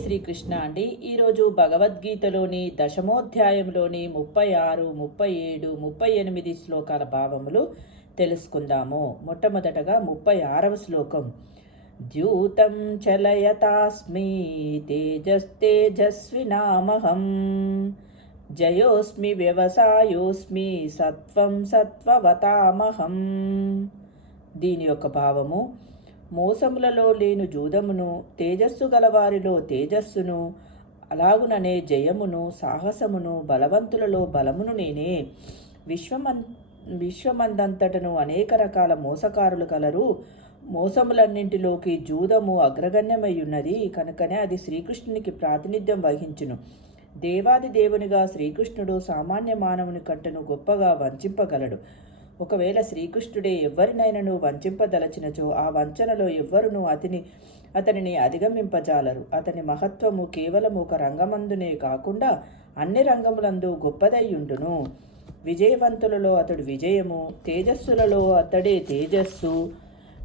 శ్రీకృష్ణ అండి. ఈరోజు భగవద్గీతలోని దశమోధ్యాయంలోని ముప్పై ఆరు ముప్పై ఏడు ముప్పై ఎనిమిది శ్లోకాల భావములు తెలుసుకుందాము. మొట్టమొదటగా ముప్పై ఆరవ శ్లోకం. ద్యూతం చలయతాస్మి తేజస్తేజస్వినామహం. జయోస్మి వ్యవసాయోస్మి సత్వం సత్వవతామహం. దీని యొక్క భావము మోసములలో లేను జూదమును తేజస్సు గలవారిలో తేజస్సును అలాగుననే జయమును సాహసమును బలవంతులలో బలమును నేనే. విశ్వమన్ విశ్వమందంతటను అనేక రకాల మోసకారులు కలరు. మోసములన్నింటిలోకి జూదము అగ్రగణ్యమై ఉన్నది కనుకనే అది శ్రీకృష్ణునికి ప్రాతినిధ్యం వహించును. దేవాది దేవునిగా శ్రీకృష్ణుడు సామాన్య మానవుని కంటను గొప్పగా వంచింపగలడు. ఒకవేళ శ్రీకృష్ణుడే ఎవ్వరినైనను వంచింపదలచినచో ఆ వంచనలో ఎవ్వరును అతని అతనిని అధిగమింపజాలరు. అతని మహత్వము కేవలం ఒక రంగమందునే కాకుండా అన్ని రంగములందు గొప్పదయ్యుండును విజయవంతులలో అతడు విజయము తేజస్సులలో అతడే తేజస్సు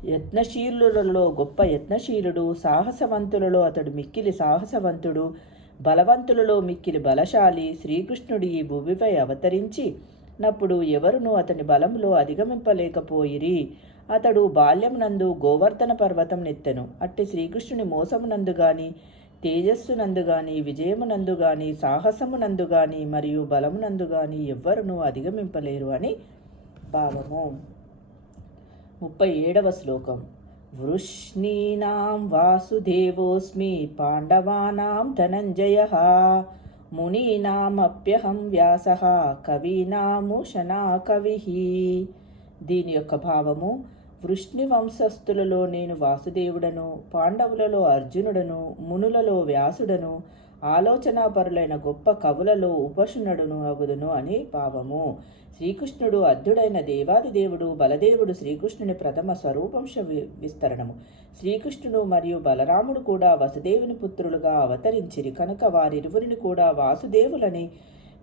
యత్నశీలులలో గొప్ప యత్నశీలుడు సాహసవంతులలో అతడు మిక్కిలి సాహసవంతుడు బలవంతులలో మిక్కిలి బలశాలి శ్రీకృష్ణుడు ఈ భూమిపై అవతరించి నప్పుడు ఎవరును అతని బలంలో అధిగమింపలేకపోయిరి. అతడు బాల్యమునందు గోవర్ధన పర్వతం నెత్తెను. అట్టి శ్రీకృష్ణుని మోసమునందు గాని తేజస్సునందు గాని విజయమునందు గాని సాహసమునందు గాని మరియు బలమునందు గాని ఎవ్వరును అధిగమింపలేరు అని భావము. ముప్పై ఏడవ శ్లోకం. వృష్ణీనాం వాసుదేవోస్మి పాండవానాం ధనంజయ. మునీనామప్యహం వ్యాస కవీనాముషనా కవి. దీని యొక్క భావము వృష్ణి వంశస్థులలో నేను వాసుదేవుడను పాండవులలో అర్జునుడను మునులలో వ్యాసుడను ఆలోచనాపరులైన గొప్ప కవులలో ఉపశునుడును అగుదును అని భావము శ్రీకృష్ణుడు అర్ధుడైన దేవాది దేవుడు బలదేవుడు శ్రీకృష్ణుని ప్రథమ స్వరూపంశ వి- విస్తరణము. శ్రీకృష్ణుడు మరియు బలరాముడు కూడా వసుదేవుని పుత్రులుగా అవతరించిరి కనుక వారిరువురిని కూడా వాసుదేవులని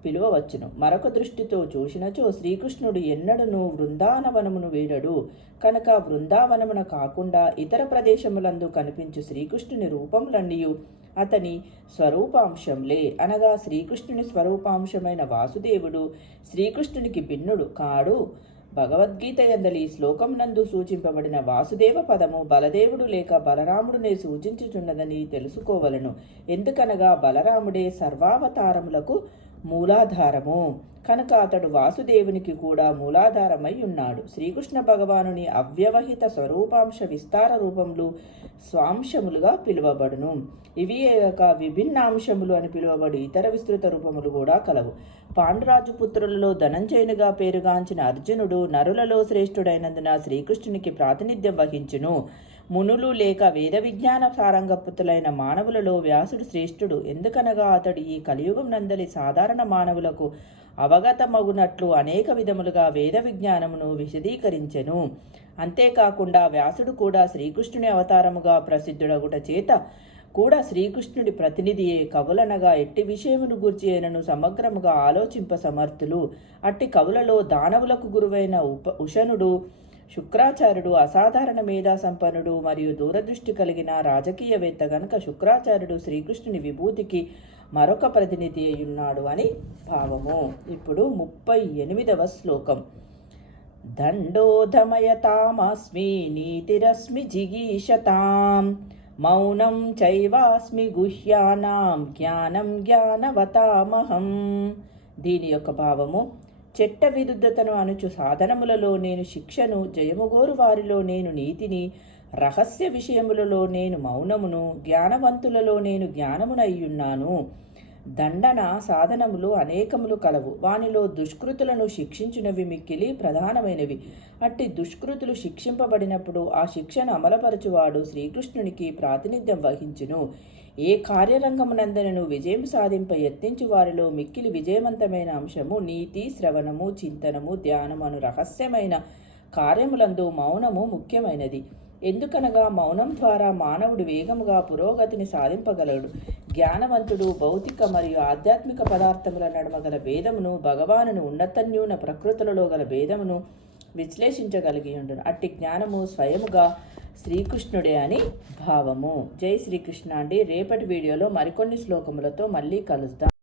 పిలువవచ్చును. మరొక దృష్టితో చూసినచో శ్రీకృష్ణుడు ఎన్నడను వృందావనమును వీడడు. కనుక వృందావనమున కాకుండా ఇతర ప్రదేశములందు కనిపించు శ్రీకృష్ణుని రూపములన్నీయు అతని స్వరూపాంశంలే. అనగా శ్రీకృష్ణుని స్వరూపాంశమైన వాసుదేవుడు శ్రీకృష్ణునికి భిన్నుడు కాడు. భగవద్గీత ఎందలి శ్లోకం నందు సూచింపబడిన వాసుదేవ పదము బలదేవుడు లేక బలరాముడునే సూచించుచున్నదని తెలుసుకోవలను. ఎందుకనగా బలరాముడే సర్వావతారములకు మూలాధారము. కనుక అతడు వాసుదేవునికి కూడా మూలాధారమై ఉన్నాడు. శ్రీకృష్ణ భగవానుని అవ్యవహిత స్వరూపాంశ విస్తార రూపములు స్వాంశములుగా పిలువబడును. ఇవి కాక విభిన్నాంశములు అని పిలువబడి ఇతర విస్తృత రూపములు కూడా కలవు. పాండురాజు పుత్రులలో ధనంజయునిగా పేరుగాంచిన అర్జునుడు నరులలో శ్రేష్ఠుడైనందున శ్రీకృష్ణునికి ప్రాతినిధ్యం వహించును. మునులు లేక వేద విజ్ఞాన సారంగపుతులైన మానవులలో వ్యాసుడు శ్రేష్ఠుడు. ఎందుకనగా అతడు ఈ కలియుగం నందలి సాధారణ మానవులకు అవగతమగునట్లు అనేక విధములుగా వేద విజ్ఞానమును విశదీకరించెను. అంతేకాకుండా వ్యాసుడు కూడా శ్రీకృష్ణుని అవతారముగా ప్రసిద్ధుడగుట చేత కూడా శ్రీకృష్ణుడి ప్రతినిధియే కవులనగా ఎట్టి విషయమును గూర్చి అయినను సమగ్రముగా ఆలోచింప సమర్థులు. అట్టి కవులలో దానవులకు గురువైన ఉప ఉషనుడు శుక్రాచార్యుడు అసాధారణ మేధా సంపన్నుడు మరియు దూరదృష్టి కలిగిన రాజకీయవేత్త గనుక శుక్రాచార్యుడు శ్రీకృష్ణుని విభూతికి మరొక ప్రతినిధి అయ్యున్నాడు అని భావము. ఇప్పుడు ముప్పై ఎనిమిదవ శ్లోకం. దండోధమయతామస్మి నీతిరస్మి జిగీషతాం. మౌనం చైవాస్మి గుహ్యానాం జ్ఞానం జ్ఞానవతామహం. దీని యొక్క భావము చెట్ట విరుద్ధతను అనుచు సాధనములలో నేను శిక్షను జయముగోరు వారిలో నేను నీతిని రహస్య విషయములలో నేను మౌనమును జ్ఞానవంతులలో నేను జ్ఞానమునయ్యున్నాను. దండన సాధనములు అనేకములు కలవు. వానిలో దుష్కృతులను శిక్షించినవి మిక్కిలి ప్రధానమైనవి. అట్టి దుష్కృతులు శిక్షింపబడినప్పుడు ఆ శిక్షను అమలపరచువాడు శ్రీకృష్ణునికి ప్రాతినిధ్యం వహించును. ఏ కార్యరంగమునందనను విజయం సాధింప యత్నించు వారిలో మిక్కిలి విజయవంతమైన అంశము నీతి శ్రవణము చింతనము ధ్యానము అను రహస్యమైన కార్యములందు మౌనము ముఖ్యమైనది. ఎందుకనగా మౌనం ద్వారా మానవుడు వేగముగా పురోగతిని సాధింపగలడు. జ్ఞానవంతుడు భౌతిక మరియు ఆధ్యాత్మిక పదార్థముల నడుమ గల భేదమును భగవానుని ఉన్నతన్యూన ప్రకృతులలో గల భేదమును విశ్లేషించగలిగి ఉండును అట్టి జ్ఞానము స్వయముగా శ్రీకృష్ణుడే అని భావము. జై శ్రీకృష్ణ అండి. రేపటి వీడియోలో మరికొన్ని శ్లోకములతో మళ్ళీ కలుద్దాం.